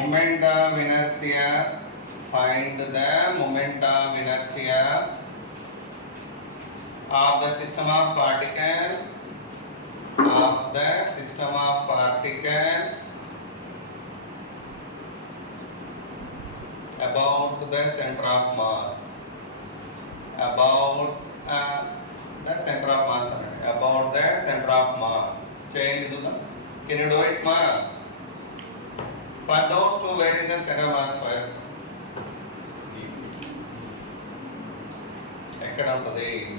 Moment of inertia. Find the moment of inertia of the system of particles. Of the system of particles about the center of mass. About the center of mass. About the center of mass. Change to the. Can you do it, ma? For those two, where is the center of mass first?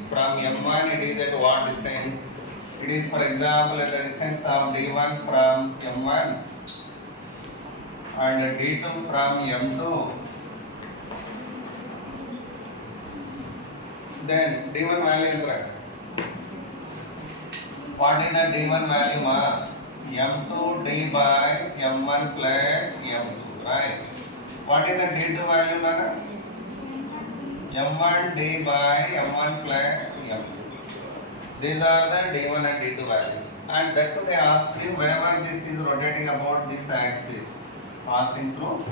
From M1 it is at what distance? It is, for example, at the distance of D1 from M1 and D2 from M2. Then D1 value is right. What is the D1 value? M2 D by M1 plus M2, right? What is the D2 value, mana? M1 D by M1 plus M2. These are the D1 and D2 values. And that too they ask you whenever this is rotating about this axis, passing through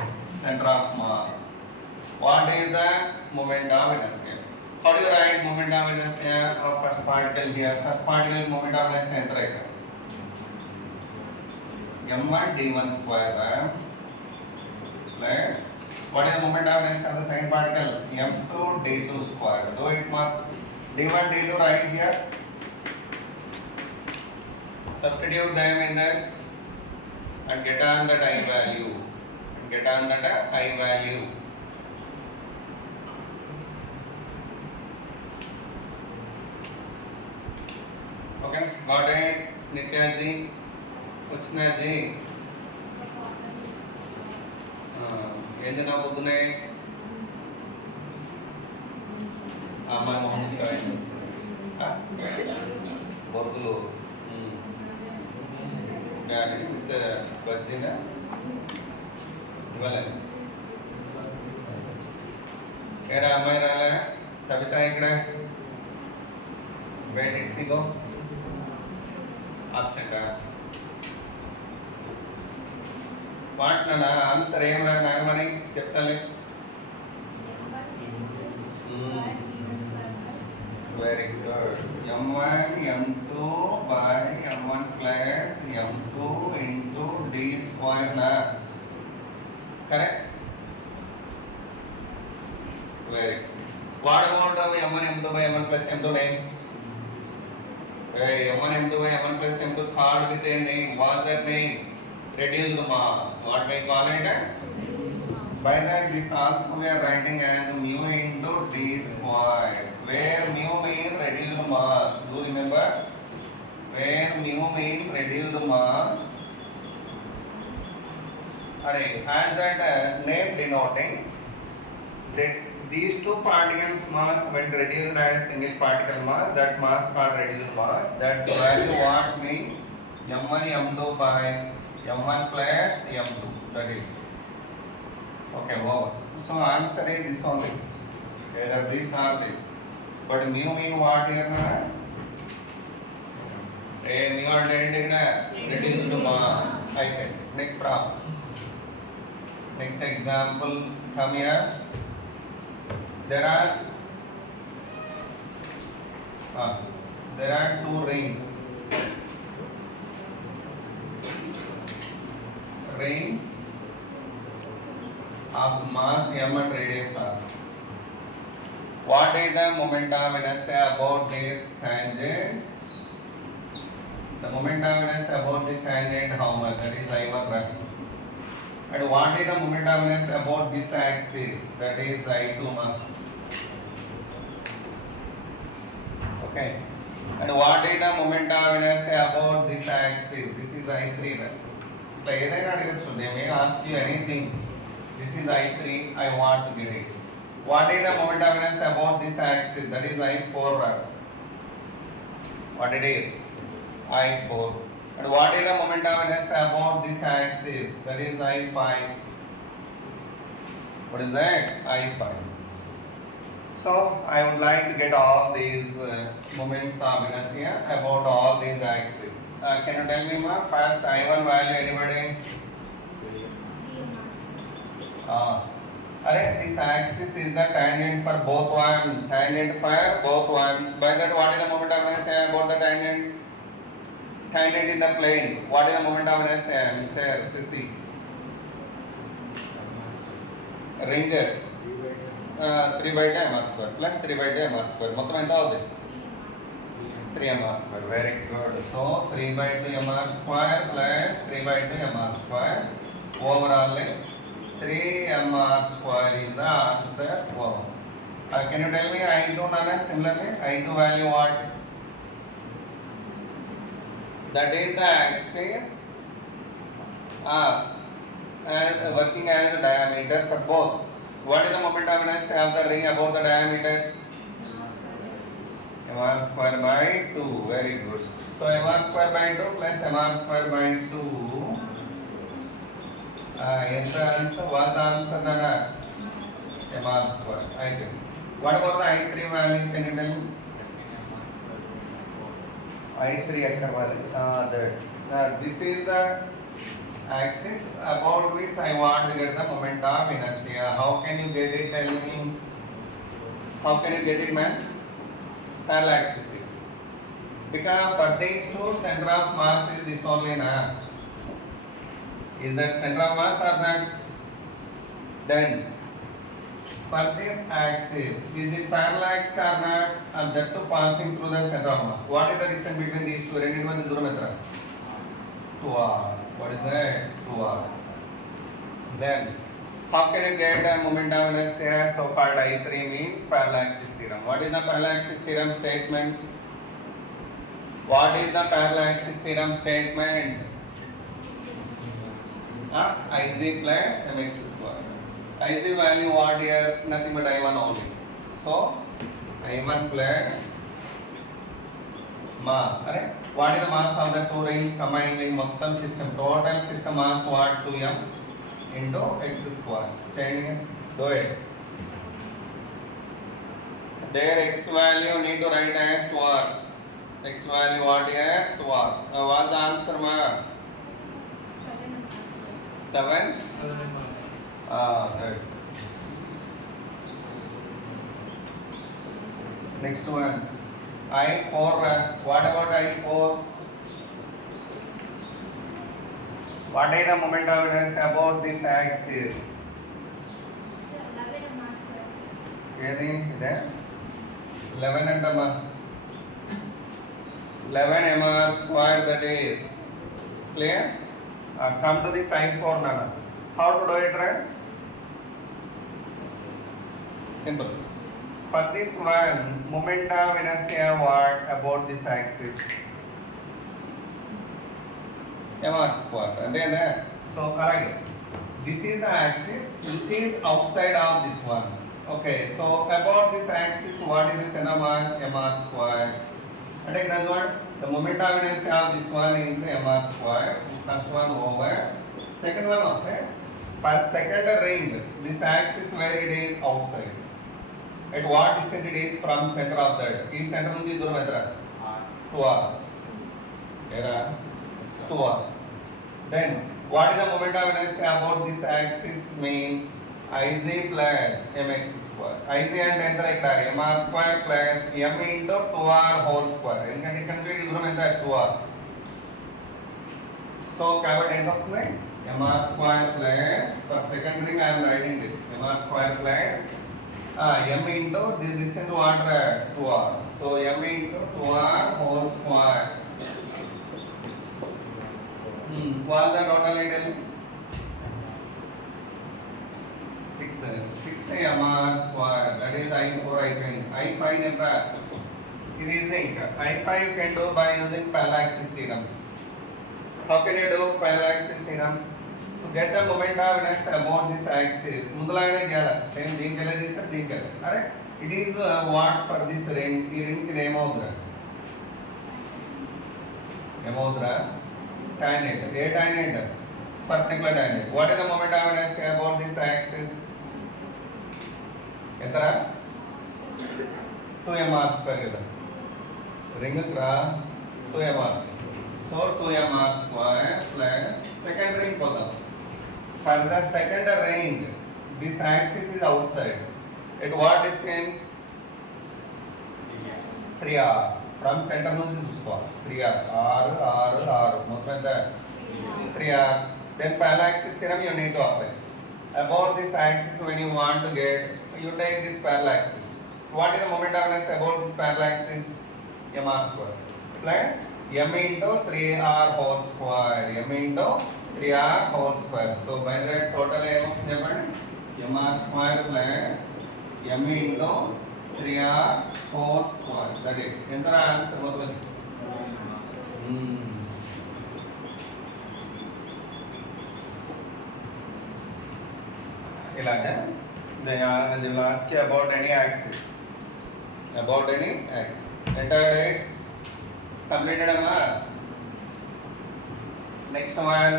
center of mass. What is the moment of inertia? How do you write moment of inertia of first particle here? First particle moment of inertia enter right? M1 D1 square plus what is the moment of inertia of the second particle? M2 D2 square. Do it mark D1 D2 right here. Substitute them in there and get on that I value. Okay, got it, Nitya ji, Uchna ji. ఏంది నవ్వుతున్నాయి అమ్మాయి మొహం బొరుగులు బజ్జీగా ఇవ్వలేదు ఏడా అమ్మాయి రాలే కవిత ఇక్కడ వేటిసిగో option రా వాట్ నా ఆన్సర్ ఏం రా నాగమని చెప్తాలే very good M1 M2 by M1 plus M2 into D square na correct very good what about M1 M2 by M1 plus M2 name M1 M2 by M1 plus M2 third with a name what that name reduced mass what we call it by that this also we are writing as mu into D square where mu means reduced mass. Do you remember? Where mu means reduced mass. Alright, as that name denoting that these two particles mass when reduced as single particle mass, that mass called reduced mass. That's value what means M1 M2 by M1 plus M2. That is okay. Wow. So answer is this only. Either this or this. But mu mean what here na? Mu are reduced mass. I said. Next problem. Next example. Come here. There are two rings. Rings of mass m and radius r. What is the moment of inertia about this tangent? The moment of inertia about this tangent, how much? That is I1 right? And what is the moment of inertia about this axis? That is I2 mass. Okay. And what is the moment of inertia about this axis? This is I3 right? So they may ask you anything. This is I3, I want to get it. What is the moment of inertia about this axis? That is I4. What it is? I4. And what is the moment of inertia about this axis? That is I5. What is that? I5. So I would like to get all these moments of inertia about all these axes. Can you tell me, ma? First I1 value, anybody? Alright, this axis is the tangent for both one. Tangent for both one. By that, what is the moment of inertia about the tangent? Tangent in the plane. What is the moment of inertia, Mr. Sisi? Ranger. 3 by 2 mr square plus 3 by 2 mr square. మొత్తం ఎంత అవుతుంది? 3 mr square. Very good. So 3 by 2 mr square plus 3 by 2 mr square. Overall 3 mr square is the answer. Wow. Can you tell me I2 Nana? Similarly, I2 value what? That is the axis and working as a diameter for both. What is the moment of inertia of the ring above the diameter? mr square by 2. Very good. So mr square by 2 plus mr square by 2. The answer was the answer Nana? mr square. I think. What about the I3 value? Can you tell me? I3 this is the axis about which I want to get the moment of inertia. How can you get it? Tell me. How can you get it, man? Parallel axis. Because for these two, center of mass is this only, na? Is that center of mass or not? Then, for this axis, is it parallel axis or not? And that too passing through the center of mass. What is the distance between these two? 2r. What is that? 2r. Then, how can you get the moment of inertia? So called I3 means parallel axis theorem. What is the parallel axis theorem statement? What is the parallel axis theorem statement? Iz plus mx square. Iz value what here? Nothing but I1 only. So I1 plus mass. Alright. What is the mass of the two rings combined in Mottam system? Total system mass what? 2m into x square. Changing it. Do it. Their x value need to write as 2r. X value what here? 2r. Now what the answer ma? 7. Right. Next one. I4. What about I4? What is the moment of inertia about this axis? 11 and 11 mr square, that is clear. Come to this I4 Nana. How to do it, right? Simple. For this one, moment of inertia what about this axis? mr square. Then, so correct. This is the axis which is outside of this one. Okay, so about this axis, what is the center mass? mr square. And then what? The moment of inertia of this one is the mr square. First one over. Second one also. For second ring, this axis where it is outside. At what distance it is from center of that? This center nunchi duram entara? 2r. Era 2r. Then what is the moment of inertia about this axis mean? Iz plus mx square. Iz and enter ikkada mr square plus m into 2r whole square. Endukante ikkada nunchi duram entara? 2r. So కాబట్టి ఎంత వస్తుంది? mr square plus for second ring I am writing this mr square plus m into this distance what? 2r. So m into 2r whole square. What is the total idea? 6 mr square. That is I4 I5. I5 enta? It is I5 you can do by using parallel axis theorem. How can you do parallel axis theorem? To get the moment of inertia about this axis, mundalagane cheyala. Same deenkele chesam deenkele. Alright. It is what for this ring? Ee ring ki name avudra? Tangent. A tangent. Perpendicular tangent. What is the moment of inertia about this axis? Entara? 2 mr square kada. Ring kra 2 mr. So 2 mr square plus second ring kodam. For the second ring, This axis is outside. At what distance? 3r. From center to this spot. 3r. R. What that? 3r. Then parallel axis theorem you need to apply. About this axis, when you want to get, you take this parallel axis. What is the moment of inertia about this parallel axis? mr square plus m into 3r whole square. M into 3r whole square. So by that total mr square plus m into 3r whole square. That is enter answer. They will ask you about any axis. About any axis. Entered it. Completed. Next one.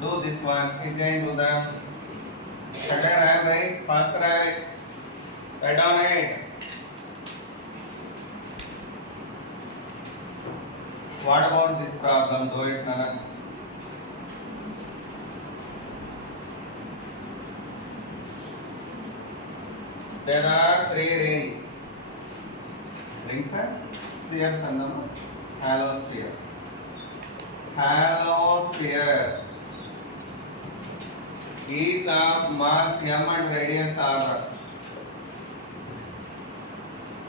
Do this one. Again do them. Right? Faster right. Write down it. What about this problem? Do it, Nana. There are 3 rings. Rings are spheres and hollow spheres. Hollow spheres. Each of mass m and radius r.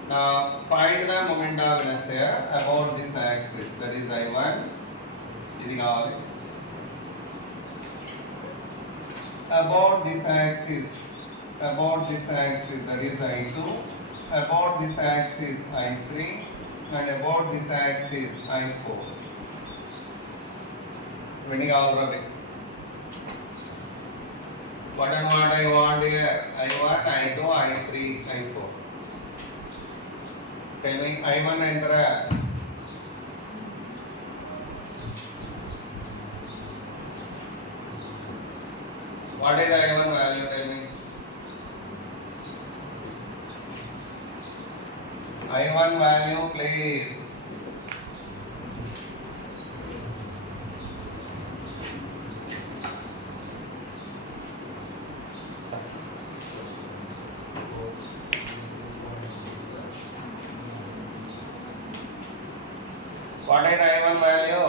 Now find the moment of inertia about this axis. That is I1. About this axis. About this axis. That is I2. About this axis I3. And about this axis I4. Winning already. What and what I want here? I1, I2, I3, I4. Tell me I1 enter. What is I1 value? Tell me. I1 value, please. What is I1 value?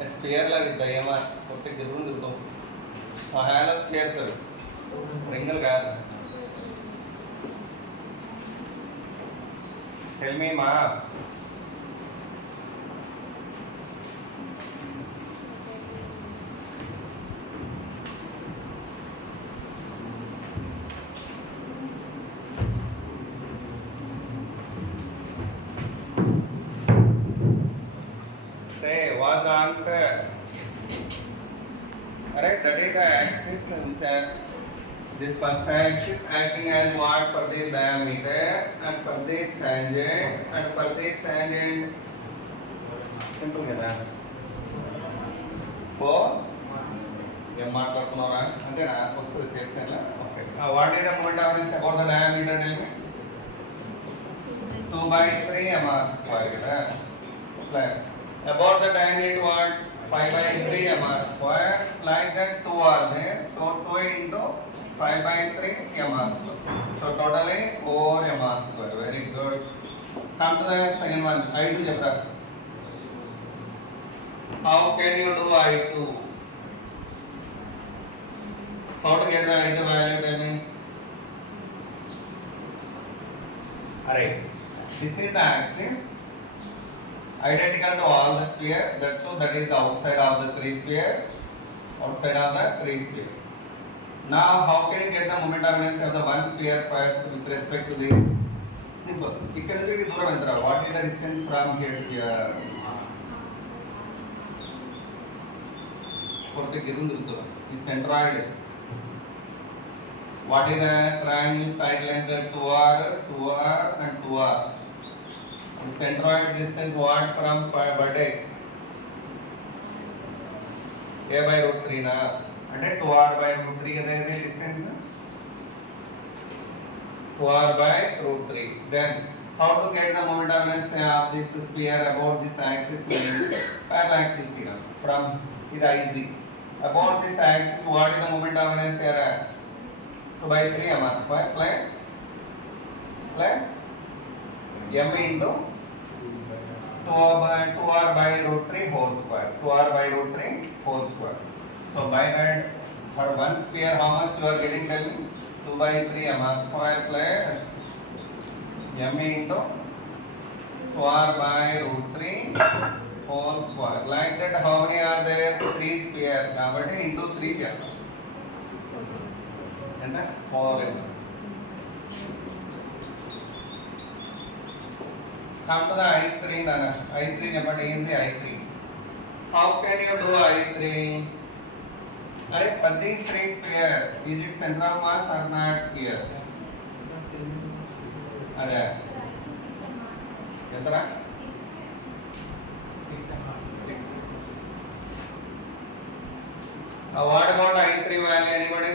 A sphere like this. So hollow sphere, sir. Ringle gal. Tell me, ma. Say what the answer? Alright, that is the axis which are this first axis acting as what for this diameter and for this tangent and for this tangent. Simple కదా. For ఏం మాట్లాడుతున్నారా అంటే నా వస్తుంది చేస్తేలా okay what is the moment of this about the diameter tell me 2/3 mr square కదా plus about the tangent what 5/3 mr square like that 2 are there so 2 into 5/3 mr square so totally 4 mr square. Very good. Come to the second one. I2 chapter. How can you do I2? How to get the I2 value? Tell me. Alright, this is the axis identical to all the sphere. That is the outside of the 3 spheres. Outside of the 3 spheres. Now, how can you get the moment of inertia of the one sphere first with respect to this? Simple. What is the distance from here to here? This centroid. What is the triangle side length? 2r, 2r, and 2r. The centroid distance what from 5 by x? A by root 3 na. And 2r by root 3 is the distance. 2r by root 3. Then How to get the moment of inertia of this sphere about this axis means parallax theorem from it easy. About this axis, what is the moment of inertia? 2 by 3 m square plus m into 2r by root 3 whole square. 2r by root 3 whole square. So by that, for one sphere, how much you are getting? Tell me. 2 by 3 m square plus m into 2r by root 3 whole square. Like that, how many are there? 3 spheres. కాబట్టి into 3 చేద్దాం. ఎంత? 4 ఎంత? Come to the I3 Nana. I3 చెప్పండి easy I3. How can you do I3? Are for these 3 spheres, is it center of mass or not? Yes. అదే ఎంతరా 6. What about I3 value? Anybody?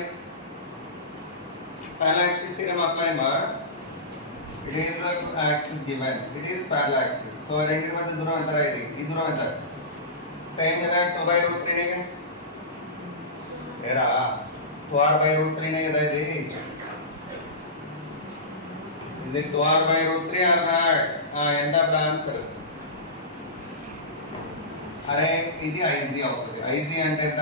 Parallax theorem apply ma. It is the axis given. It is parallax. So రెండింటి మధ్య దూరం ఎంత ఇది? ఈ దూరం ఎంత? సేమ్ కదా 2 by root 3 నే కదా? ఏరా 2r by root 3 నే కదా ఇది? Is it 2r by root 3 or not? ఎంత అప్పుడు ఆన్సర్? అరే ఇది IZ అవుతుంది. IZ అంటే ఎంత?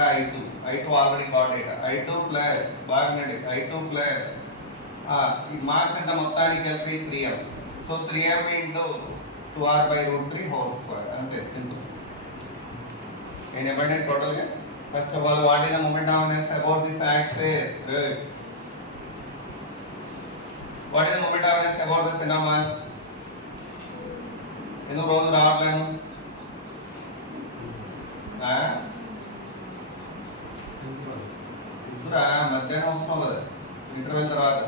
I2 already got it. I2 plus బాగుండండి. I2 ప్లస్ ఈ మాస్ ఎంత మొత్తానికి కలిపి 3m. So 3m into 2r by root 3 whole square. అంతే సింపుల్. నేను ఇవ్వండి టోటల్గా. First of all what is the moment of inertia about this axis? What is the moment of inertia about the centre of mass? ఎందుకు రోజు రావట్లేదు? చూరా మధ్యాహ్నం వస్తున్నావు కదా ఇంటర్వెల్ తర్వాత.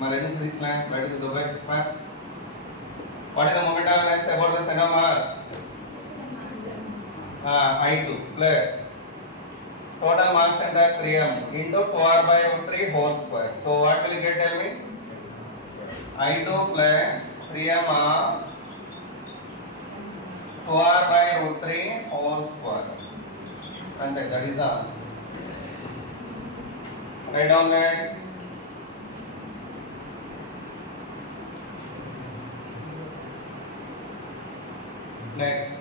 మరి ఎందుకు ఫిజిక్స్ ల్యాబ్స్ బయటకు Dubai? What is the moment of inertia about the centre of mass? I2 plus total mass center 3m into 2r by root 3 whole square. So what will you get? Tell me. I2 plus 3m of 2r by root 3 whole square. And that is the answer. Write down that. Next.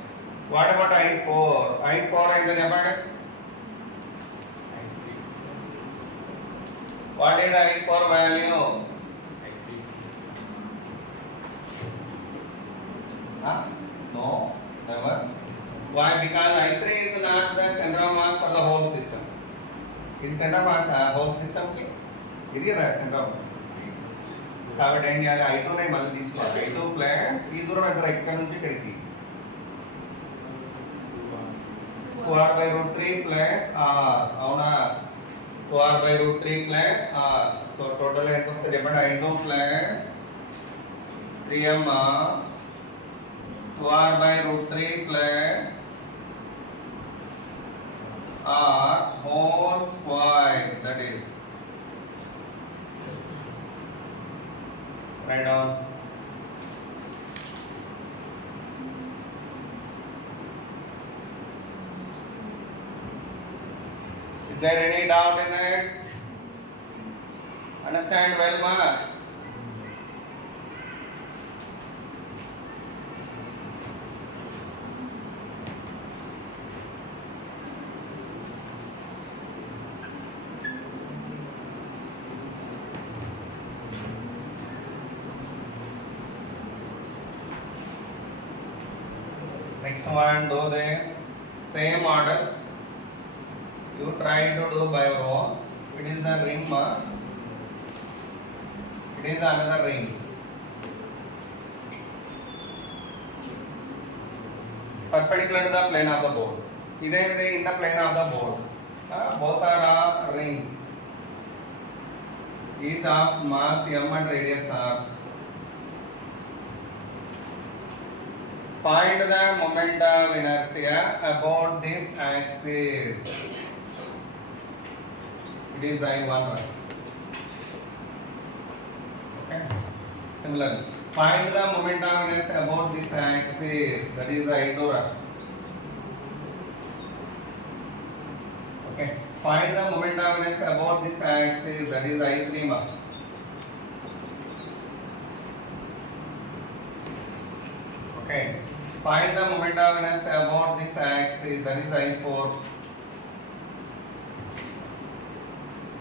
What about I4? I4 is the number. What is the I4 value? No, never. Why? Because I3 is not the center of mass for the whole system. It is center of mass whole system ki. ఇది కదా center of mass. కాబట్టి ఏం చేయాలి? I2 నే మళ్ళీ తీసుకోవాలి. I2 plus ఈ దూరం ఎంత? ఇక్కడ నుంచి ఇక్కడికి 2r by root 3 plus r. అవునా? 2r by root 3 plus r. So total ఎంత వస్తుంది చెప్పండి? I2 plus 3m 2r by root 3 plus r whole square. That is. Write down. Is there any doubt in it? Understand well, Mark? Next one, do this same order. You try to do by your own. It is the ring mark. It is another ring. Perpendicular to the plane of the board. Either in the plane of the board. Both are rings. Each of mass m and radius r. Find the moment of inertia about this axis. It is I1. Okay. Similarly, find the moment of inertia about this axis, that is I2. Okay, find the moment of inertia about this axis, that is I3. Okay, find the moment of inertia about this axis, that is I4.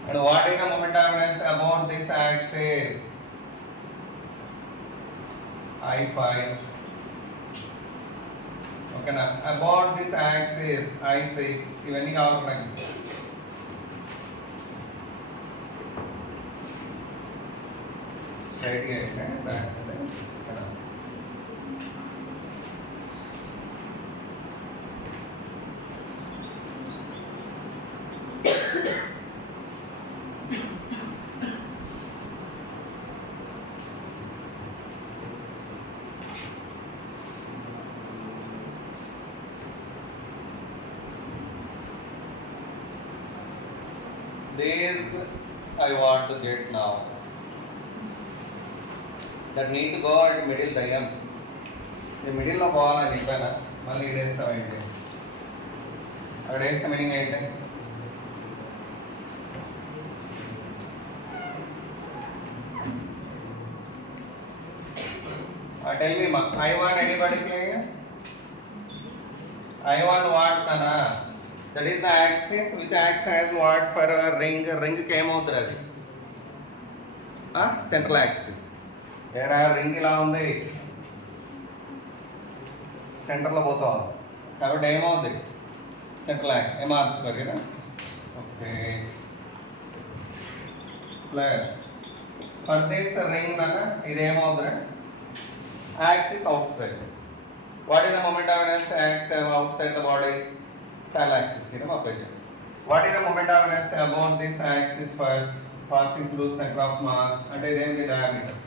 And what is the moment of inertia about this axis? I5. Okay, now about this axis I6. ఇవన్నీ కావాలి మనకి. Straight గా అయితే back అంటే ఇక్కడ. This I want to get now. That need to go at middle diam. The middle లో పోవాలని చెప్పానా మళ్ళీ ఇడేస్తాం ఏంటి అక్కడ వేస్తే మీనింగ్ ఏంటి tell me I want anybody please I want what sana that is the axis which acts as what for a ring కి ఏమవుతుంది అది central axis ఏరా రింగ్ ఇలా ఉంది సెంటర్లో పోతాం కాబట్టి ఏమవుతుంది సెంట్రల్ యాక్స్ MR² కదా okay plus for this ring అన్న ఇది ఏమవుతుంది axis outside what is the moment of inertia axis outside the body parallel axis theorem apply చేయాలి what is the moment of inertia about this axis first passing through centre of mass అంటే ఇదేంటి diameter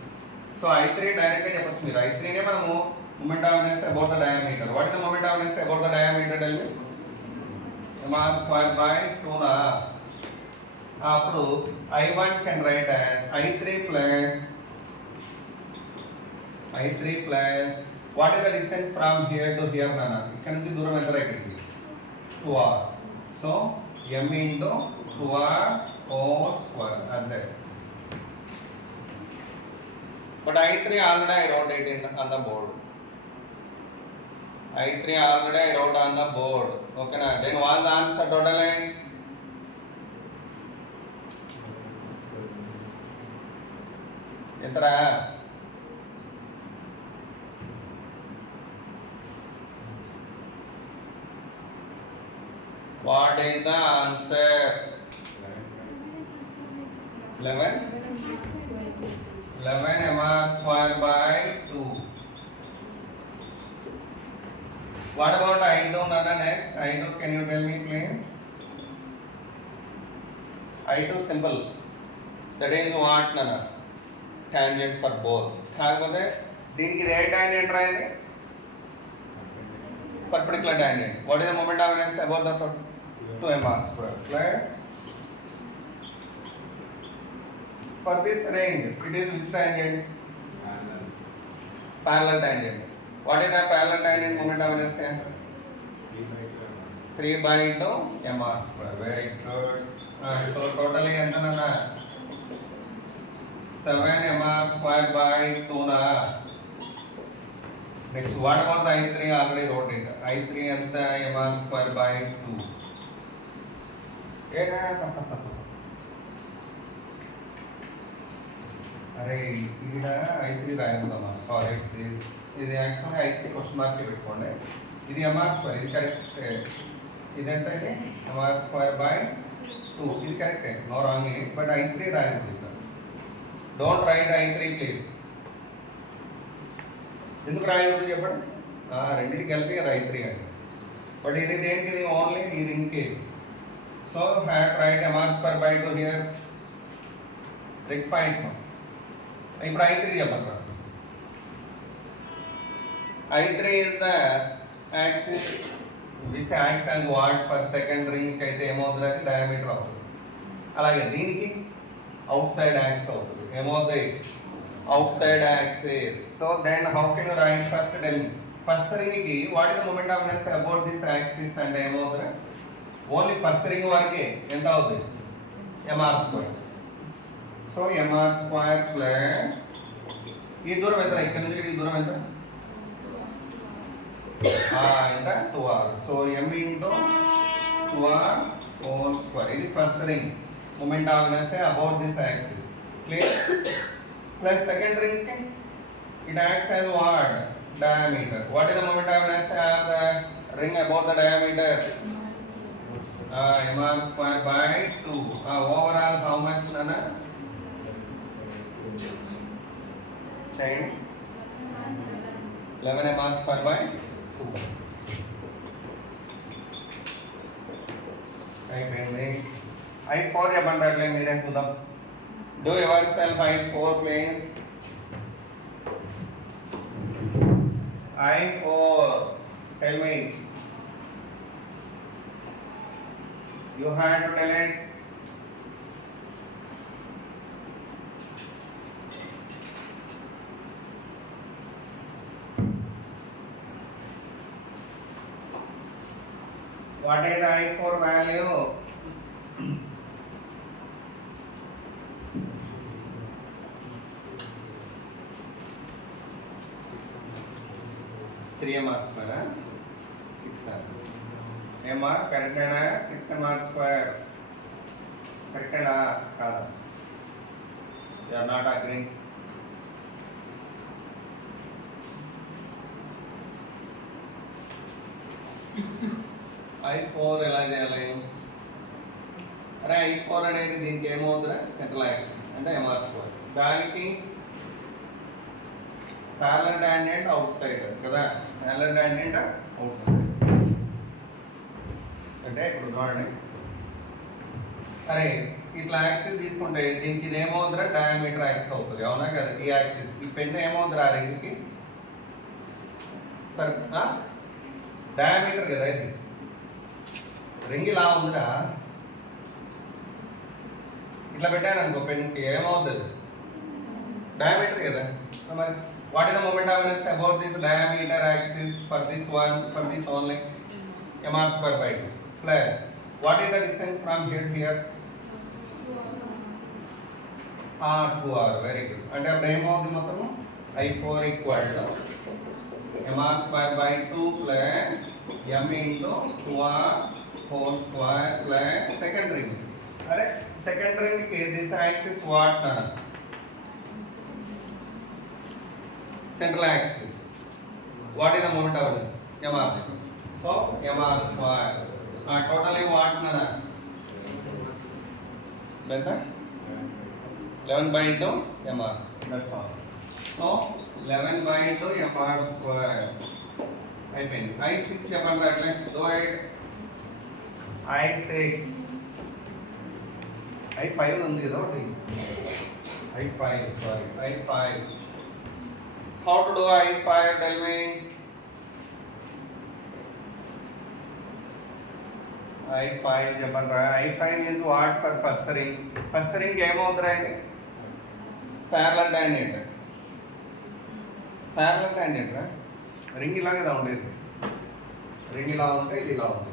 so I3 direct గా చెప్పొచ్చు మీరు I3 నే మనము moment of inertia about the diameter. What is the moment of inertia about the diameter? Tell me. mr² by 2 na. Appudu I1 can write as I3 plus what is the distance from here to here nana? Ikkada nunchi dooram enta right iki 2r. So m into 2r whole square ante. But I3 already I wrote it in on the board. I3 already I wrote on the board. Okay na. Then what the answer totally? Etra. What is the answer? 11 mr² by 2. What about I2 nana next? I2 can you tell me please? I2 simple. That is what nana? Tangent for both. కాకపోతే దీనికి ఏ tangent రా ఇది? Perpendicular tangent. What is the moment of inertia about the 2 mr²? Clear? For this range, it is which tangent? Parallel tangent. What is the parallel tangent moment of inertia? 3 by 2 mr². Very good. So totally enta nana 7 mr² by 2 na. Next, what about the I3? Already wrote it. I3 enta mr² by 2. Ega tappa. అరే ఇక్కడ I3 రాయదమ్మా sorry please ఇది యాక్చువల్గా I3 question mark పెట్టుకోండి ఇది mr², ఇది correct, ఇది ఎంత అయితే mr² by 2, ఇది కరెక్టే, no wrong in it, but I3 రాయకూడదు ఇక్కడ. Don't write I3 please. ఎందుకు రాయకూడదు చెప్పండి, రెండింటికి కలిపి కదా I3 అంటే, బట్ ఇది దేనికి, ఇది ఓన్లీ ఈ రింగ్కి. So had right mr² by 2 here, rectify it. ఇప్పుడు I3 చెప్పండి. I3 is the axis which acts as what for second ring అయితే ఏమవుతుంది, అది డయామీటర్ అవుతుంది. అలాగే దీనికి అవుట్ సైడ్ యాక్స్ అవుతుంది, ఏమవుతాయి outside axis. So then how can you write first tell me? First ring ki what is the moment of inertia about this axis and ఏమవుతుంది? Only first ring వరకే ఎంత అవుతుంది? mr square. So mr square plus ఈ దూరం ఎంత? ఇక్కడ నుంచి ఈ దూరం ఎంత? ఎంత 2r. So m into 2r whole square. ఇది first ring moment of inertia about this axis. Clear? Plus second ring, it acts as what? Diameter. What is the moment of inertia of the ring about the diameter? mr square by 2. Overall how much, Nana? Change 11 mr square by 2. I4 చెప్పండి అట్లే మీరే చూద్దాం. Do yourself I4 please. I4, tell me. You have to tell it. What is the I4 value? 3 mr square, 6 mr correct है 6 mr square correct है ना? काला you are not agreeing. I4 ఎలా చేయాలి? అరే I4 అనేది దీనికి ఏమవుతుందా? సెంట్రల్ యాక్సిస్ అంటే mr square. దానికి parallel tangent outside కదా, parallel tangent outside అంటే ఇప్పుడు చూడండి, అరే ఇట్లా యాక్సిస్ తీసుకుంటే దీనికి ఇది ఏమవుతుందా? డయామీటర్ యాక్సిస్ అవుతుంది, అవునా కదా? ఈ యాక్సిస్ ఈ పెన్ ఏమవుతుందా ఆ రింగ్కి? సరే డయామీటర్ కదా, ఇది రింగ్ ఇలా ఉందిరా, ఇట్లా పెట్టాను అనుకో పెన్కి ఏమవుతుంది? డయామీటర్ కదా. మరి what is the moment of inertia about this diameter axis for this one, for this only? mr square by 2 plus what is the distance from here to here? 2r. Very good. అంటే అప్పుడు ఏమవుతుంది మొత్తము? I4 equal to mr square by 2 plus m into 2r whole square plus second ring. అరే second ring ki this axis what? Central axis. What is the moment of this? mr. So mr square. Totally what, Nana? Benta? 11 by 2 mr. That's all. So 11 by 2 mr square. I6 చెప్పండి అట్లే. Do it. I6. I5 ఉంది కదా ఒకటి. I5 sorry. I5. How to do I5? Tell me. I5 చెప్పండి. I5 is what for first ring? First ring ఏమవుతుందా? ఇది parallel tangent. Parallel tangent రా. Ring ఇలా కదా ఉండేది, రింగ్ ఇలా ఉంటే ఇది ఇలా ఉంది.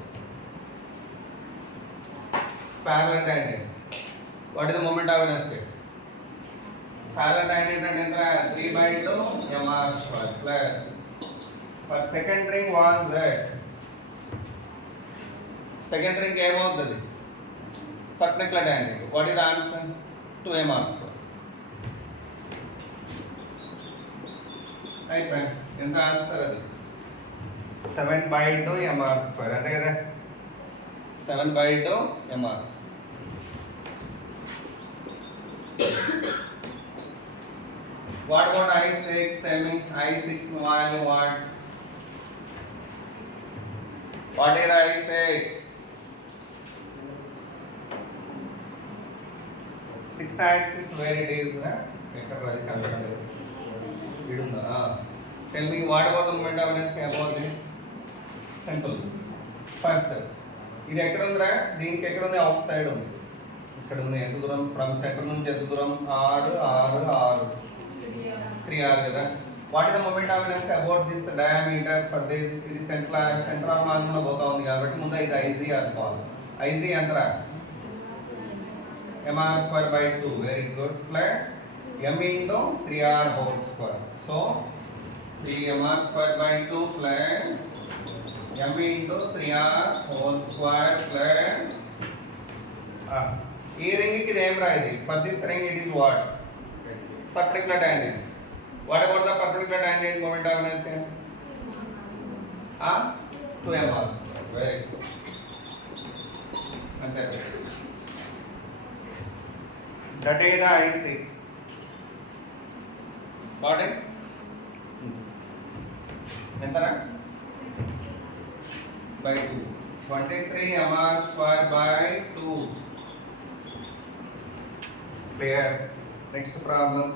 Parallel tangent. What is the moment of inertia? Parallel tangent అంటే ఎంత? 3 by 2 mr square plus for second ring was that second ring ఏమవుతుంది? perpendicular tangent. What is the answer? 2 mr square. అయిపోయింది. ఎంత ఆన్సర్ అది? 7 by 2 mr square అంతే కదా, 7 by 2 mr. What about I6? Tell me. I6 value what? What is I6? 6 axis where it is? Tell me what about the moment of inertia about this? Simple. First, ఇది ఎక్కడ ఉందిరా? దీనికి ఎక్కడ ఉంది? Out side ఉంది. ఇక్కడ ఉంది. ఎంత దూరం? ఫ్రమ్ సెంటర్ నుంచి ఎంత దూరం? 6 6 6 3r కదా. What is the moment of inertia about this diameter for this? ఇది సెంటర్ ఆఫ్ మాస్ లో పోతా ఉంది కాబట్టి ముందు ఇది IZ అనుకోవాలి. IZ ఎంత? mr square by 2. Very good. Plus m into 3r whole square. So 3mr square by 2 plus m into 3r whole square plus ఈ రింగ్ కి ఇది ఏం రాయది? For this ring it is what? Perpendicular tangent. What about the perpendicular tangent moment of inertia? 2mr square. Very good. అంతే. That is the I6. Got it? ఎంతరా? By 2. 23 mr square by 2. Clear? Next problem.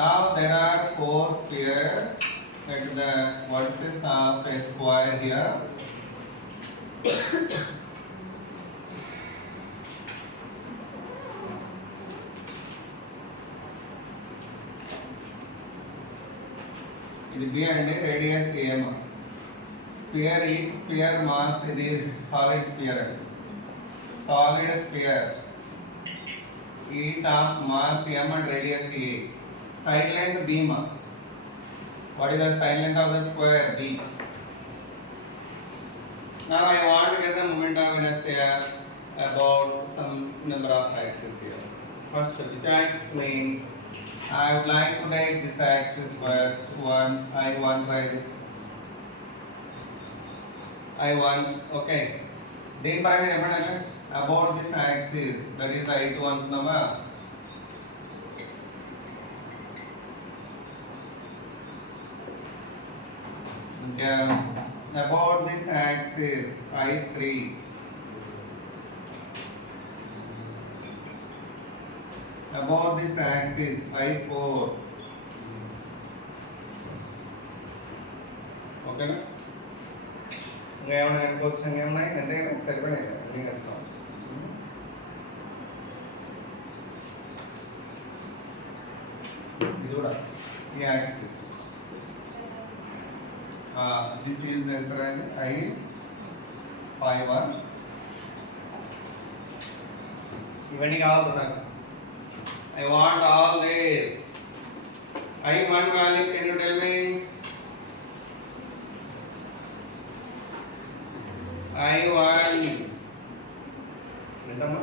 Now there are 4 spheres at the vertices of a square here. ఇది B అంటే radius m. Sphere each sphere mass ఇది solid sphere అండి. Solid spheres each of mass m and radius a. Side length b ma. What is the side length of the square? B. Now I want to get the moment of inertia about some number of axes here. First, which axis mean? I would like to take this axis first. I1 by I1. Okay. Then by about this axis, that is I2 antunama. About this axis I3. About this axis I4. Okay na? Ngayon na yung sa ngayon na yun, hindi na server na yun, hindi na ito. Ito na, the axis. This is the entrance I51. Even I want all this. I1 value, can you tell me? I1. ఎంతమ్మా?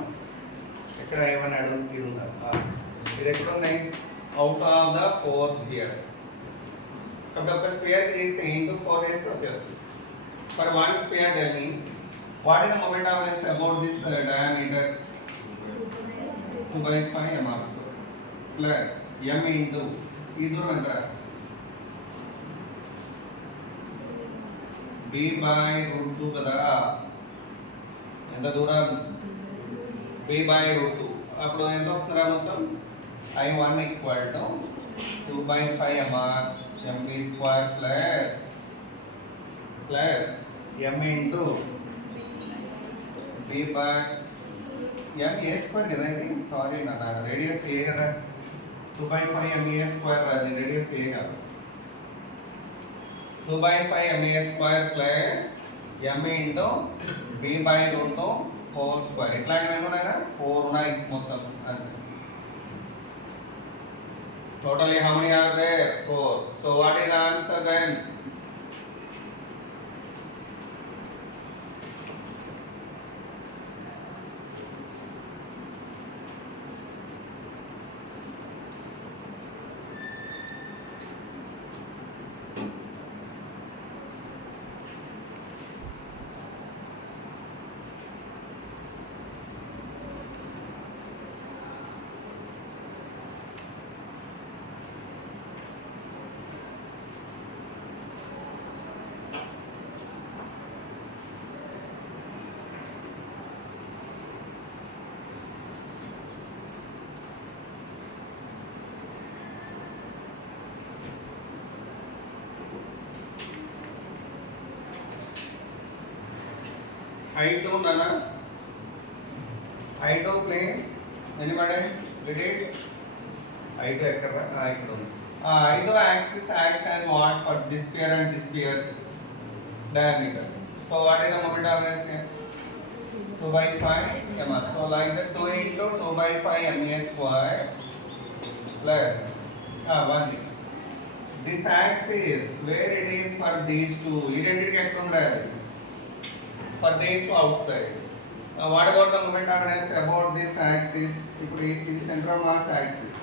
ఎక్కడ I1 అడుగుతుందా? ఇది ఎక్కడ ఉంది? Out of the 4 spheres. కాబట్టి ఒక spear తీసి into 4 వేస్తే వచ్చేస్తుంది. For one sphere tell me what is the moment of inertia about this diameter? 2/5 mr plus m into ఈ దూరం ఎంత? b/√2 కదా. ఎంత దూరం? b/√2. అప్పుడు ఎంత వస్తుందా మొత్తం? I1 equal to 2/5 mr mv square plus m into b by m a square కదా ఇది. సారీ నా రేడియస్ a కదా. 2/5 m a square అది రేడియస్ a కాదు. 2/5 m a square plus m into b by root whole square. ఇట్లాంటివి ఉన్నాయా? 4 ఉన్నాయి మొత్తం. Totally how many are there? 4. So what is the answer then? I2 nana. I2 please. Anybody? Did it? I2 ekkada? I2. I2 axis acts as what for this sphere and this sphere diameter. So what is the moment of inertia? 2 by 5 m. So like that 2 into 2 by 5 ma square plus 1. This axis where it is for these two. Identity for these two outside. What about the moment of inertia about this axis? It is center of mass axis.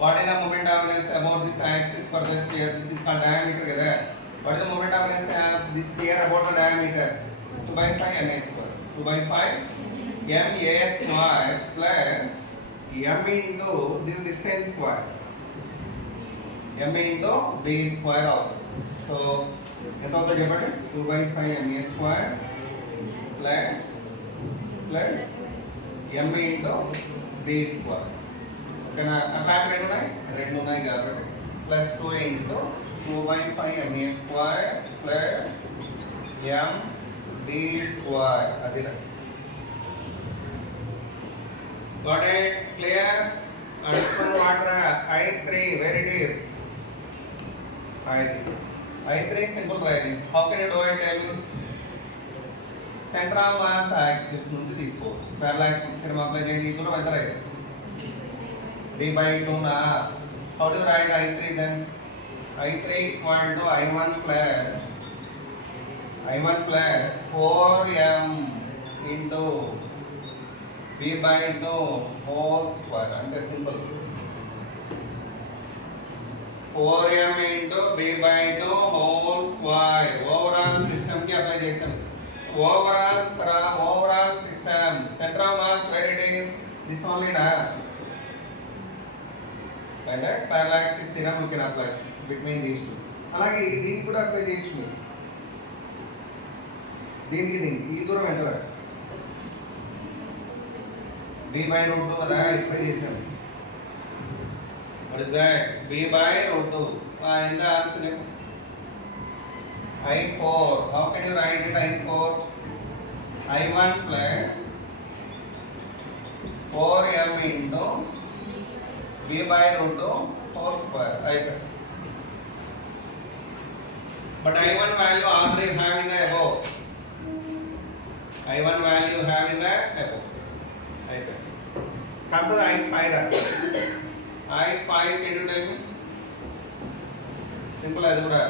What is the moment of inertia about this axis for the sphere? This is called diameter. What is the moment of inertia of this sphere about the diameter? 2 by 5 ma square. 2 by 5 ma square plus m into this distance square. m into b square అవుతుంది. So ఎంత అవుతుంది చెప్పండి? 2 by 5 ma square plus m into b square. ఓకేనా? అట్లా రెండు ఉన్నాయి కాబట్టి plus 2 into 2 by 5 ma square plus m b square. అది got it? Clear? And this one what? I3 where it is? I3 simple writing. How can you do it? Tell me. Center of mass axis నుండి తీసుకోవచ్చు. Parallel axis కి మనం apply చేయండి. ఈ దూరం ఎంత right? b by 2 na. How do you write I3 then? I3 equal to I1 plus 4m into b by 2 whole square. అంటే simple. 4m into b by 2 whole square. Overall system కి apply చేసాం. Overall system. Center of mass where it is? This only na. And that parallel axis theorem we can apply between these two. అలాగే దీనికి కూడా apply చేయొచ్చు. దీనికి ఈ దూరం ఎంత? b by root 2 కదా అప్లై చేసాం. What is that? b by root 2. And the answer is I4. How can you write it? I4 I1 plus 4m into b by root 2 whole square. But I1 value already have in the above. I1 value have in the above. Come to I5. I5 can you tell me? Simple as kuda.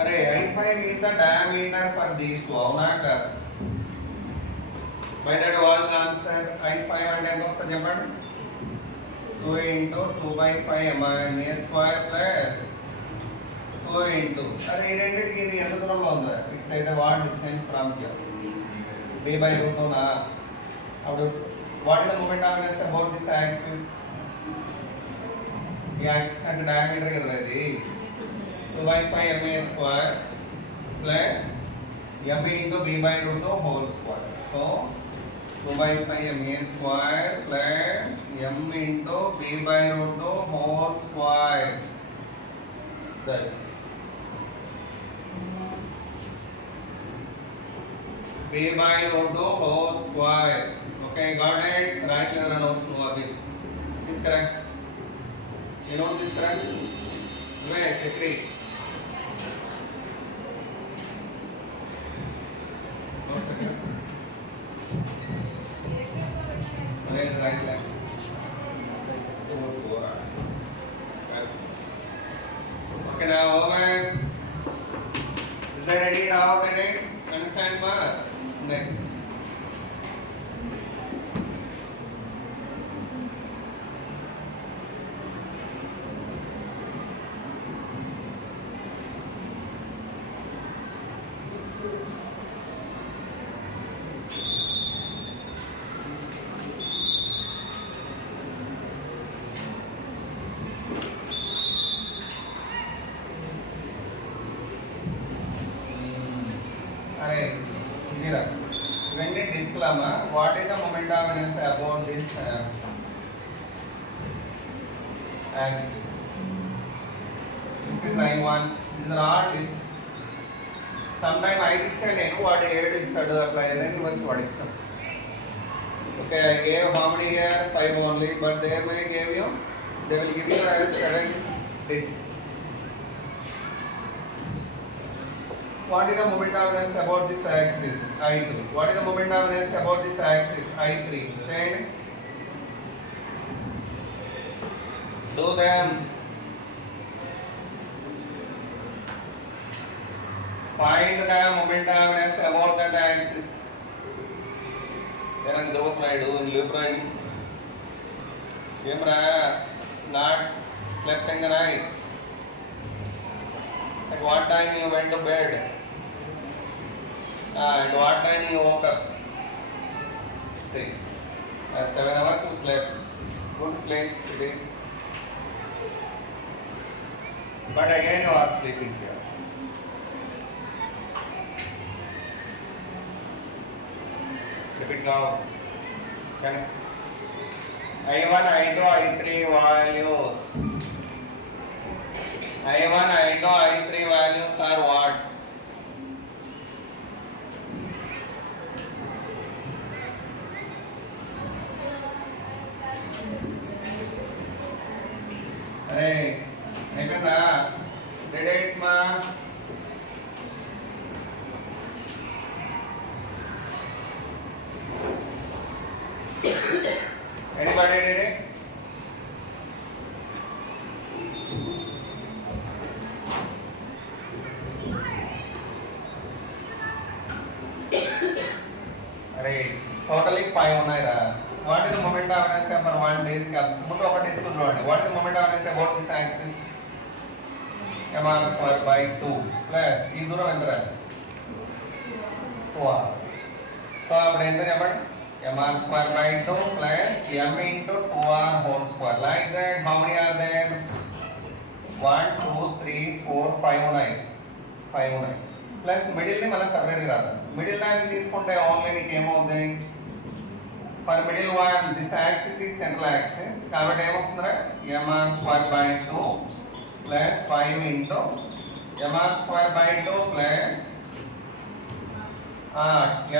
Array I5 is the diameter for these two. Avuna kada? By that all answer I5 and ఎంత వస్తుంది చెప్పండి? 2 into 2 by 5 ma square plus 2 into. అరే ఈ రెండిటికి ఇది ఎంత దూరంలో ఉందా? It's at what distance from here? b by root 2 నా. అప్పుడు what is the moment of inertia about this axis? ఈ యాక్సిస్ అంటే డయామీటర్ కదా ఇది. 2 by 5 ma square plus m into b by root 2 whole square. So 2 by 5 ma square plus m into b by root 2 whole square. That b by root 2 whole square. Okay, got it? Right letter notes no abhi. Is correct? You know this correct? Right, agree. Right leg. Okay, now over. Is that ready now? Understand ma? Next. When we disclaimer, what is the moment of inertia about this axis? This is I1. These are all this. Some time 5 ఇచ్చా నేను, వాడు 7 ఇస్తాడు, అట్లా ఏదైనా వచ్చి వాడు ఇస్తాడు. Okay, I gave how many here? 5 only, but they will give you 7 digits. What is the moment of inertia about this axis? I2. What is the moment of inertia about this axis? I3. Change. Do them. Find the moment of inertia about that axis. Then go try do in left right. Camera not left and right. At what time you went to bed? At what time you woke up? 6. 7 hours you slept. Good sleep today. But again you are sleeping here. Repeat now. Can I1, I2, I3 values. I1, I2, I3 values are what? అరే అయిపోయిందా? Ready మా anybody did it? అరే totally 5 ఉన్నాయిరా. What is the moment of inertia for 1 day? ముందు ఒక తీసుకుందాం. What is the moment of inertia about this axis? m r square by 2 plus ఈ దూరం ఎంతరా? 2r. సో అప్పుడు ఎంత చెప్పండి? m r square by 2 plus m into 2r whole square. Like that, how many are there? 1, 2, 3, 4, 5 ఉన్నాయి. 5 ఉన్నాయి. Plus middle ని మళ్ళీ సపరేట్గా రాదు. మిడిల్ దాన్ని తీసుకుంటే ఓన్లీ నీకు ఏమవుతుంది? For middle one this axis is central axis, కాబట్టి ఏమవుతుందిరా? mr square by 2 plus 5 into mr square by 2 plus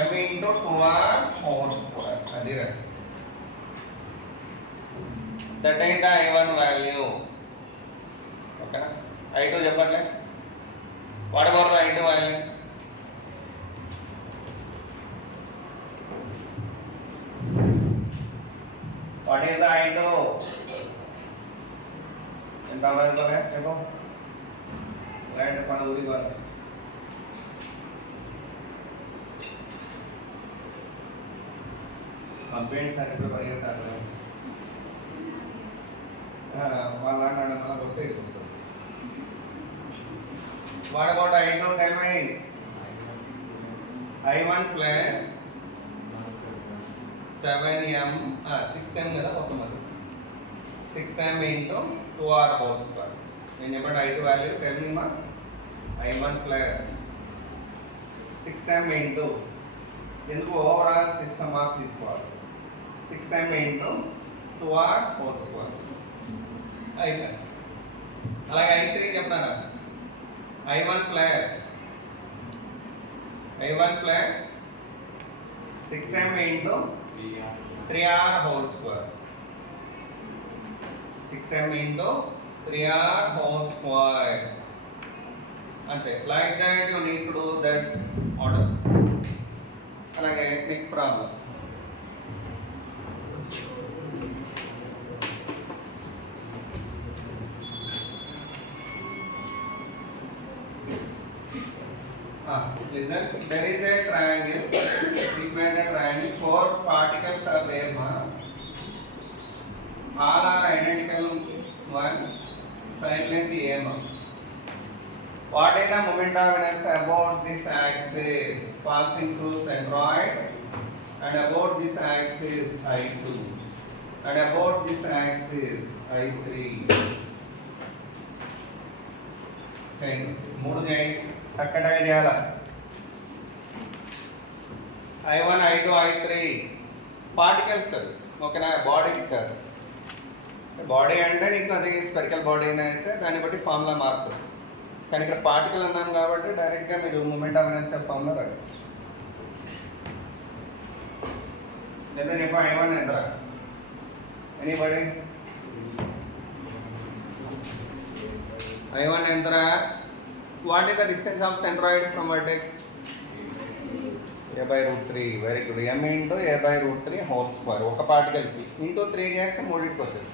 m into 2r whole square. అది రా. That is the I1 value. ఓకేనా? I2 చెప్పండి. What about the I2 value? What is the I2? ఎంత అవ్వదు చెప్పు. లేదంటే మన ఊరికి వాళ్ళు కంప్లైంట్స్ అంటే ఇప్పుడు పరిగెత్తాడు వాళ్ళ మన కొత్త ఇటు వస్తుంది. What about I2? Tell me. I1 plus 7m 6m కదా మొత్తం అది 6m into 2r whole square. నేను చెప్పండి I2 వాల్యూ టెల్ మీ మా. I1 plus 6m into ఎందుకు ఓవరాల్ సిస్టమ్ మాస్ తీసుకోవాలి. 6m into 2r whole square. అయిపోయింది. అలాగే I3 చెప్తాను. I1 plus 6m into 3r whole square. 6m into 3r whole square. అంతే. Like that you need to do that order. అలాగే next problem. Listen, there is a triangle, equilateral triangle, 4 particles are there, all are identical one, side length m. What is the moment of inertia about this axis passing through centroid, and about this axis I2, and about this axis I3. చేయండి, 3 చేయండి. అక్కడ చేయాల. I1, I2, I3 particles. ఓకేనా? Bodies కాదు. Body అంటే నీకు అది spherical body అయితే దాన్ని బట్టి ఫార్ములా మారుతుంది. కానీ ఇక్కడ పార్టికల్ అన్నాను కాబట్టి డైరెక్ట్గా మీరు మూమెంట్ ఆఫ్ ఇనర్షియా ఫామ్లో రాయచ్చు. ఎంత చెప్పా I1 ఎంత? ఎనీబడి? I1 ఎంతరా? What is the distance of centroid from vertex? a/√3. Very good. m into a/√3 whole square. ఒక పార్టికల్కి ఇంటూ 3 చేస్తే మూడింటికి వస్తుంది.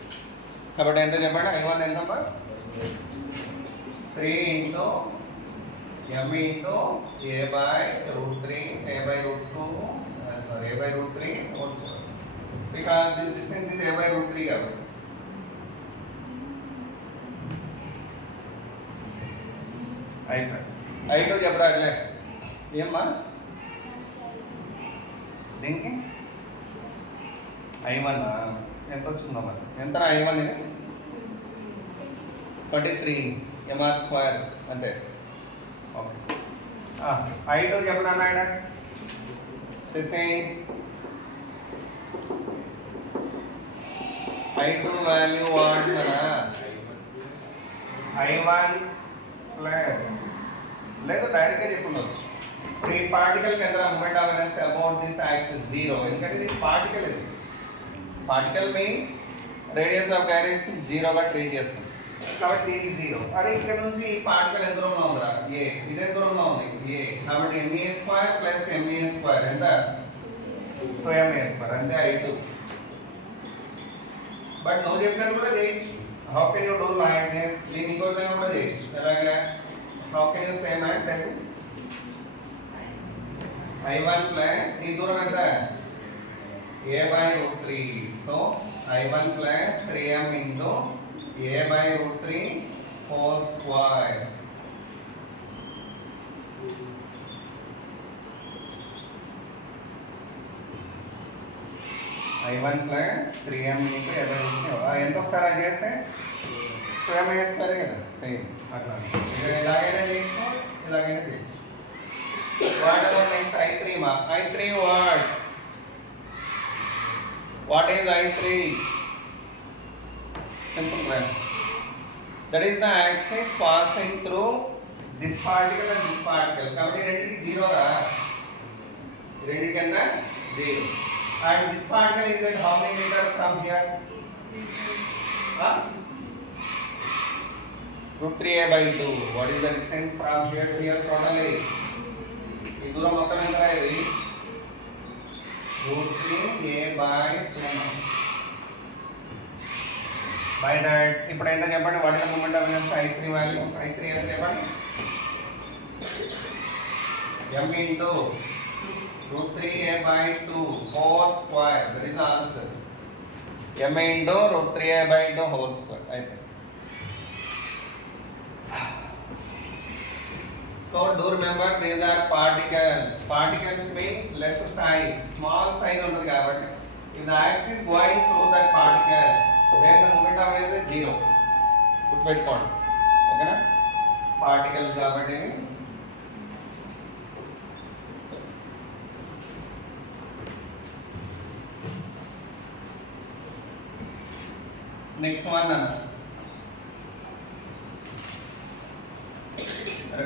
కాబట్టి ఎంత చెప్పండి? I1 ఎంతమ్మా? 3 into m into a/√3 a/√3 whole square. Because this distance is a/√3 కాబట్టి. I2 చెప్పరా అట్లే ఏమ్మా దీనికి? I1 ఎంత వచ్చిందో మరి? ఎంత I1 ఇది? 23 mr² అంతే. ఓకే. I2 చెప్పడా నాయన? I2 వాల్యూ వాడుతారా? I1 ప్లస్ లేదు డైరెక్ట్గా చెప్పుకోవచ్చు. ఈ పార్టికల్ కి ఎంత moment of inertia about this axis 0. ఎందుకంటే ఇది పార్టికల్, ఇది particle mean radius of direction 0గా ట్రీట్ చేస్తుంది కాబట్టి ఇది 0. అరే ఇక్కడ నుంచి ఈ పార్టికల్ ఎంత దూరంలో ఉందిరా? a. ఇది ఎంత దూరంలో ఉంది? a. కాబట్టి ma² ప్లస్ ma² ఎంత? 2ma². అంటే I2. బట్ నువ్వు చెప్పినట్టు కూడా చేయొచ్చు. How can you do like this? దీని ఇంకో విధంగా కూడా చేయొచ్చు. ఎలాగా? How can you say man tell? I1 plus ఈ దూరం ఎంత? a/√3. So I1 plus 3m into a/√3 whole square. I1 plus 3m into a/√3 ఎంత వస్తారా చేస్తే? 2ma² కదా సేమ్ అట్లా. ఇలాగైనా చేయొచ్చు, ఇలాగైనా చేయొచ్చు. What about next I3 ma? I3 what? What is I3? Simple one. That is the axis passing through this particle and this particle. కాబట్టి రెండిటికి 0 రా. రెండిటికి ఎంత? 0. And this particle is at how many meters from here? √3a/2. What is the distance from here to here totally? ఈ దూరం మొత్తం ఎంత? ఇది √3a/2. బై దట్ ఇప్పుడు ఎంత చెప్పండి? What is the moment of inertia I3 value? I3 ఎంత చెప్పండి? m into √3a/2 whole square. That is the answer. m into √3a/2 whole square. అయిపోయింది. So do remember these are particles. Particles mean less size, small size ఉంటుంది కాబట్టి if the axis going through that particle then the moment of inertia is 0. గుర్తుపెట్టుకోండి. ఓకేనా? Particles కాబట్టి next one అన్న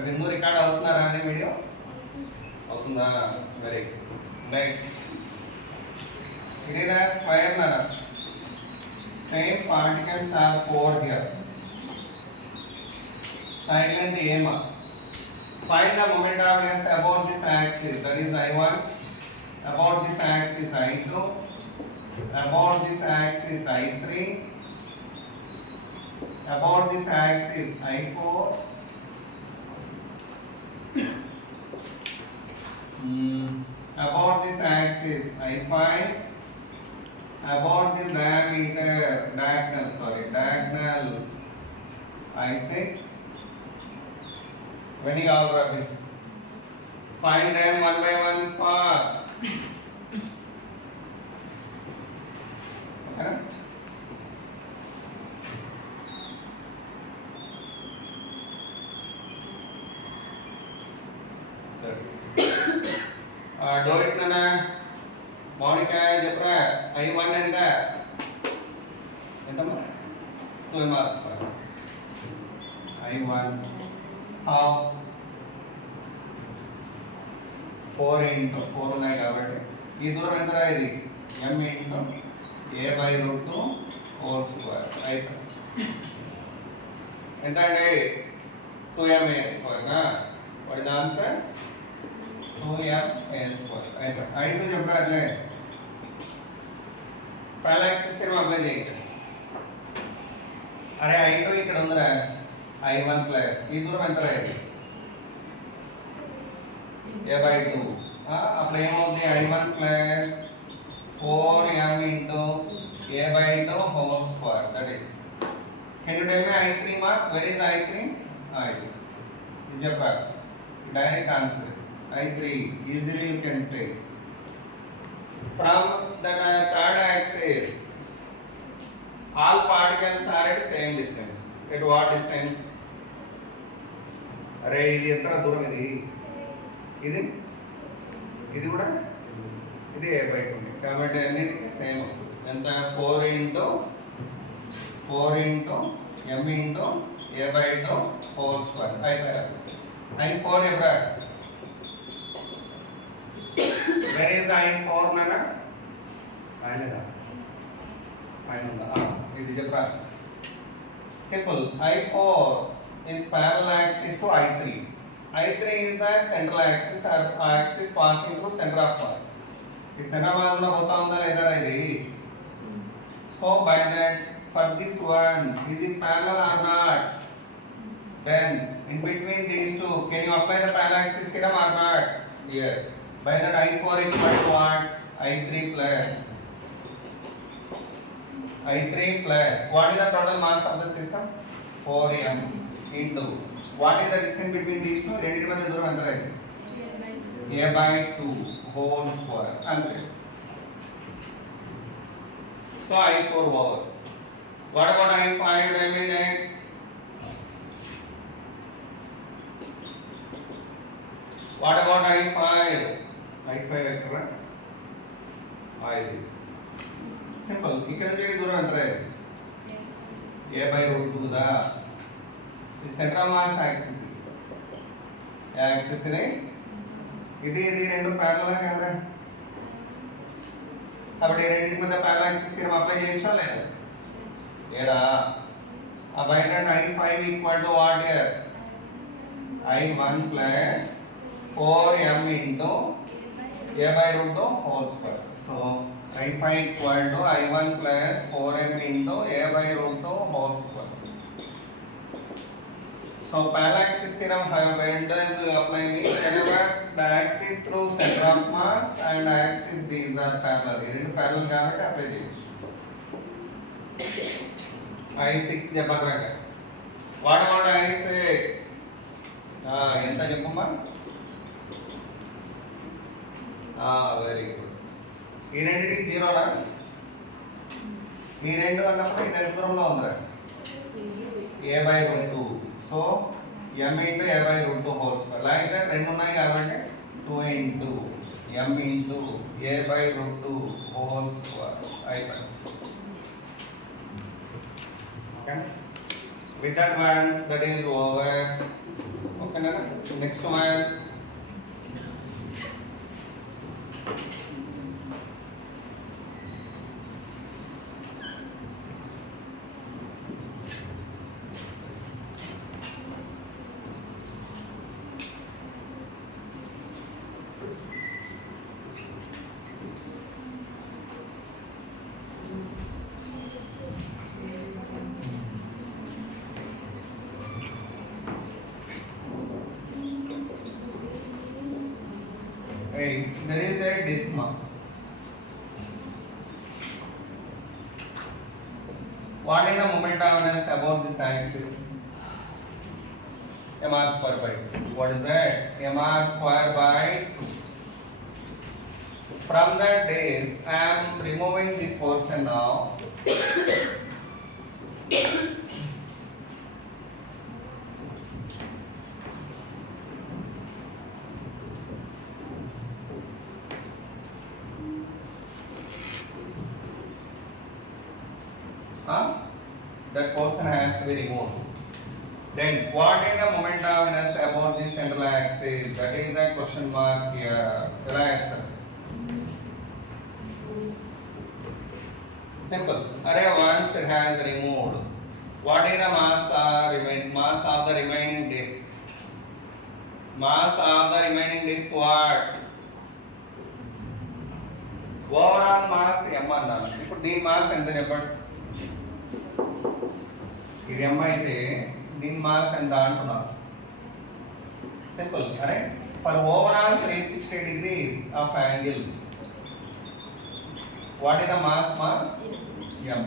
బిందు record అవుతున్నారా అనే video? అవుతుందా? Very good. Next it is a square mirror. Same particles are 4 here. Side length m. Find the moment of inertia about this axis. That is I1. About this axis I2. About this axis I3. About this axis I4. About this axis I5. About the diagonal I6. When you all Ravi, find them one by one fast. Okay? Do it Nana. Monica చెప్పరా? I1 ఎంత? ఎంతమ్మా? 2 mR². I1 half 4 into 4 ఉన్నాయి కాబట్టి ఈ దూరం ఎంత ఇది m into a by root 2 whole square అయిపోయింది. ఎంత అంటే 2m a square నా what is the answer 2m a square అయిపోయింది. I2 చెప్పరా అట్లే పైన యాక్సిస్ థియరం అప్లై చేయండి. అరే I2 ఇక్కడ ఉందిరా I1 ప్లస్ ఈ దూరం ఎంత రాయాలి a by 2 అప్పుడు ఏమవుతుంది I1 plus 4m into a by 2 whole square that is can you tell me I3 mark where is I3 I3 ఇది చెప్పారు direct answer I3 easily you can say from the third axis all particles are at same distance at what distance అరే ఇది ఎంత దూరం ఇది ఇది కూడా ఇది a by 2 కాబట్టి అన్నిటికీ సేమ్ వస్తుంది ఎంత 4 into m into a by 2 whole square I4 ఎక్కడ where is I4 నానా ఆయనదా ఇది చెప్పరా simple I4 is parallel axis to I3 I3 is the central axis or axis passing through center of mass ఈ center of mass లో పోతా ఉందా లేదా ఇది so by that for this one is it parallel or not then in between these two can you apply the parallel axis theorem or not yes by that I4 equal to what I3 plus what is the total mass of the system 4m into what is the distance between these two రెండింటి మధ్య దూరం ఎంత right a by 2 whole square అంతే so I4 over what about I5 tell me next what about I5 ఎక్కడ I simple ఇక్కడ నుంచి దూరం ఎంత రైట్ a by root 2 కదా ఈ centre of mass axis axis ఇది రెండు ప్యారలల్ కదా కాబట్టి రెండింటి మధ్య ప్యారలల్ యాక్సిస్ థియరం అప్లై చేయొచ్చా లేదా ఏరా ఆ బయట I5 equal to what here I1 plus 4m into a by root 2 whole square so I5 equal to I1 plus 4m into a by root 2 whole square. So parallel axis theorem when does apply means whenever the axis through center of mass and axis these are parallel. This parallel కాబట్టి apply చేయొచ్చు. I6 చెప్పరా what about I6 ఎంత చెప్పమ్మా very good ఈ రెండింటికి జీరోనా ఈ రెండు అన్నప్పుడు ఇది ఎంత దూరంలో ఉందిరా a by root 2 so m into a by root 2 whole square like that రెండు ఉన్నాయి కాబట్టి 2 into m into a by root 2 whole square అయిపోయింది okay with that one that is over okay na next one there is a disc what is the momentum about this axis mr square by 2 what is that mr square by 2 from that days I am removing this portion now that portion has to be removed Then what is the moment of inertia about the central axis? That is the question mark here. Relax. Simple. Array once it has removed. What is the mass of the remaining disk? Mass of the remaining disk what? Overall mass m అన్నాను. ఇప్పుడు దీని mass ఎంత చెప్పండి? ఇది m అయితే దీని mass ఎంత అంటున్నాను? Simple. Array for overall 360 degrees of angle. What is the mass m?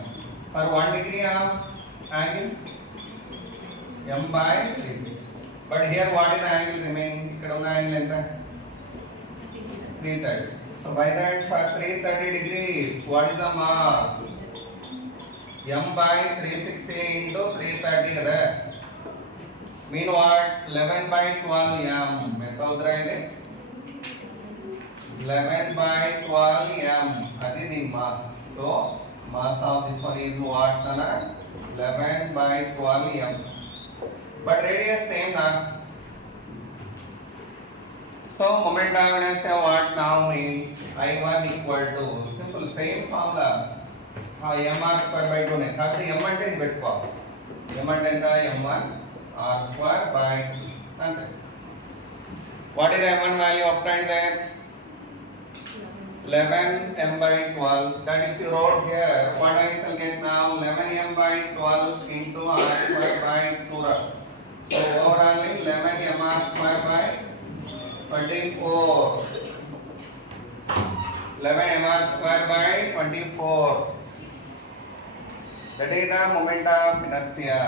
For 1 degree of angle m by 3. But here what is the angle remaining? ఇక్కడ ఉన్న angle ఎంత? 330. So by that for 330 degrees, what is the mass? m by 360 into 330 కదా. Mean what? 11 by 12 m. ఎంత అవుతుందా ఇది? 11 by 12 m. అది దీని mass. So mass of this one is what? 11 by 12 m. But radius same na. So moment of inertia what now is I1 equal to simple same formula. mr square by 2 ne. కాకపోతే m అంటే ఇది పెట్టుకోవాలి. m అంటే ఎంత? m1 r square by 2. అంతే. What is the m1 value obtained there? 11 m by 12. That if you wrote here, what I shall get now? 11 m by 12 into r square by 2. So overall 11 m r square by 24. 11 m r square by 24. That is the moment of inertia.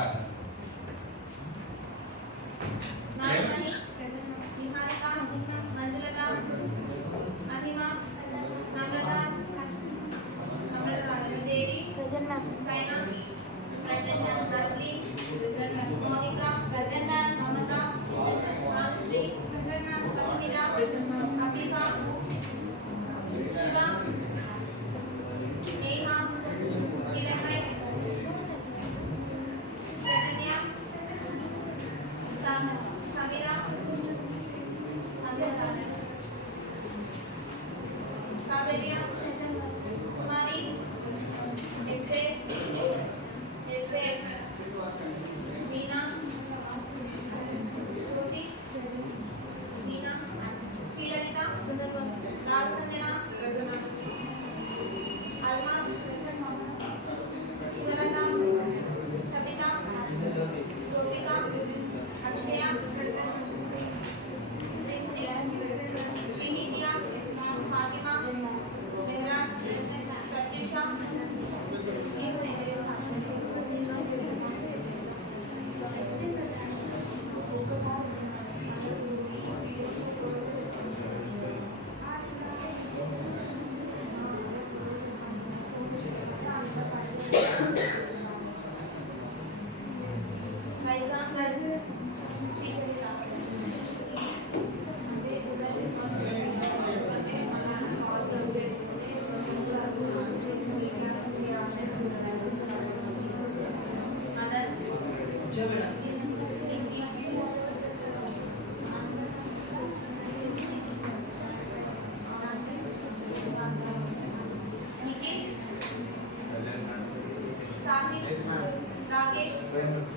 Rakesh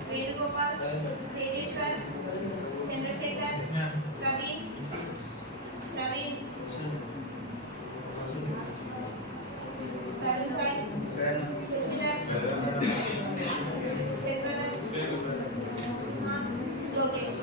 Venugopal Tejeshwar Chandrashekhar Praveen Praveen Praveen Sai Shashidhar Chakradhar Lokesh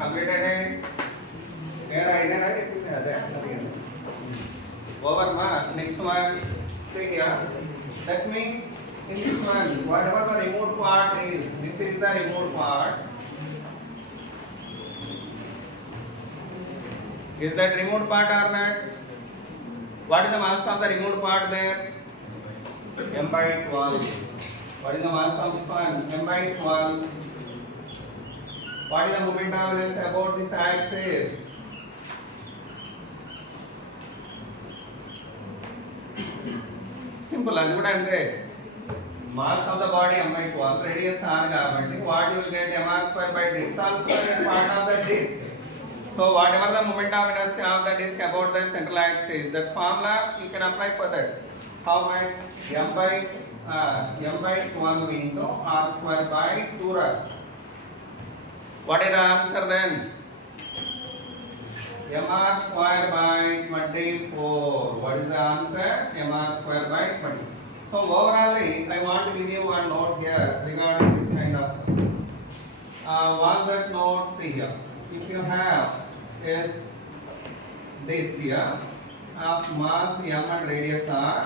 Completed it. Here I then I repeat that. Over ma. Next one. See here. That means in this one, whatever the remote part is, this is the remote part. Is that remote part or not? What is the mass of the remote part there? M by 12. What is the mass of this one? M by 12. What is the moment of inertia about this axis? Simple. That's what I am saying. Mass of the body M by 12, radius R కాబట్టి what you will get mr square by d. It's also a part of the disk. So whatever the moment of inertia of the disk about the central axis, that formula you can apply for that. How much? M by 12 into R square by 2r. What is the answer then? Mr square by 24. What is the answer? Mr square by 20. So overall, I want to give you one note here regarding this kind of. One that note, see here. If you have is this here of mass m and radius r,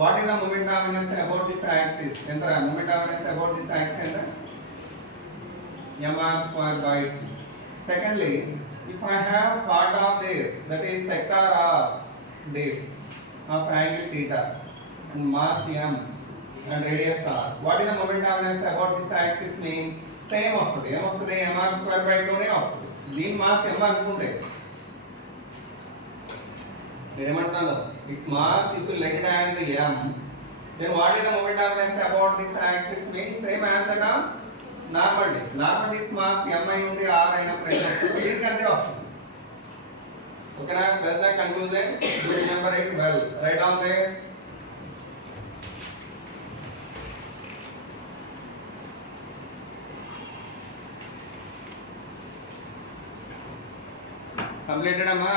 what is the moment of inertia about this axis? Enter moment of inertia about this axis. Mr square by 2. Secondly, if I have part of this, that is sector of this of angle theta and mass m and radius r, what is the moment of inertia about this axis mean? Same వస్తుంది ఏమొస్తుంది mr square by 2 నే వస్తుంది. దీని mass m అనుకుంటే నేను ఏమంటున్నాను, it's mass if you let it as m, then what is the moment of inertia about this axis means same as that of normal disk. Normal disk mass m అయి ఉండి r అయినప్పుడు ఎంత వస్తుంది? దీనికంటే వస్తుంది. ఓకేనా? That's the conclusion. You remember it well. Right down this. Completed amma.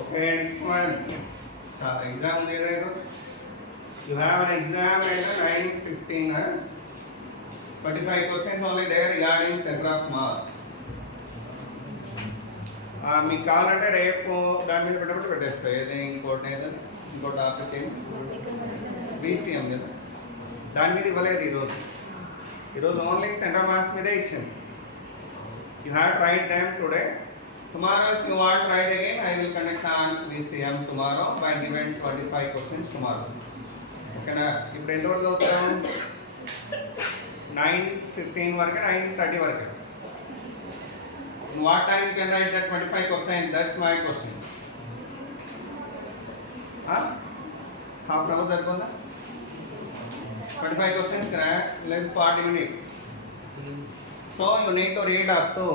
Okay, next one. Exam दे रहे हो. You have an exam at 9:15. 25% only there regarding center of mass. మీకు కావాలంటే రేపు దాని మీద పెట్టబట్టి పెట్టేస్తాయి. ఏది ఇంకోటి ఏదండి ఇంకో టాపిక్ ఏంటి బీసీఎం కదా, దాని మీద ఇవ్వలేదు ఈరోజు ఓన్లీ సెంటర్ మాస్ మీదే ఇచ్చింది. You have tried them today. Tomorrow if you want to write again, I will conduct on BCM tomorrow by given 25 questions tomorrow. ఓకేనా? ఇప్పుడు ఎంతవరకు చదువుతాం? 9:15 వరకు 9:30 వరకు. In what time you can write that 25 questions? That's my question. Half an hour సరిపోతుందా? 25 questions కదా, like 40 minutes. So you need to read up to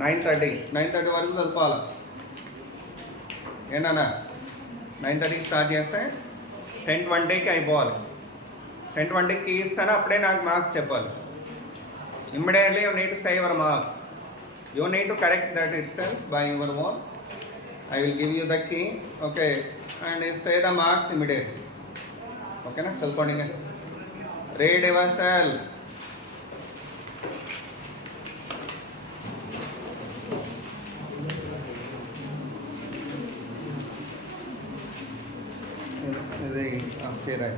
9:30 వరకు చదువుకోవాలి. ఏంటన్నా 9:30కి స్టార్ట్ చేస్తే 10:20కి అయిపోవాలి. 10:20కి ఇస్తాను, అప్పుడే నాకు మార్క్స్ చెప్పాలి. Immediately you need to say your marks. You need to correct that itself by your own. I will give you the key. Okay, and say the marks immediately. ఓకేనా? చదువుకోండి. Read yourself. ఇది